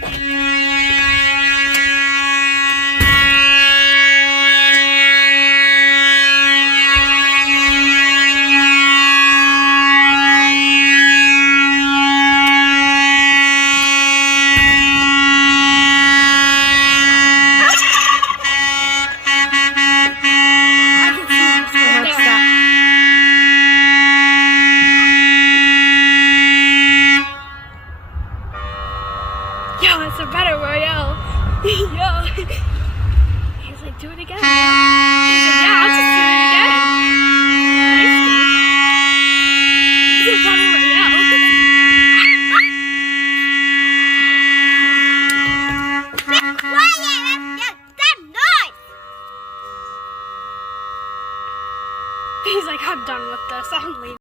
Yo, it's a better Royale. Yo. He's like, do it again, yo.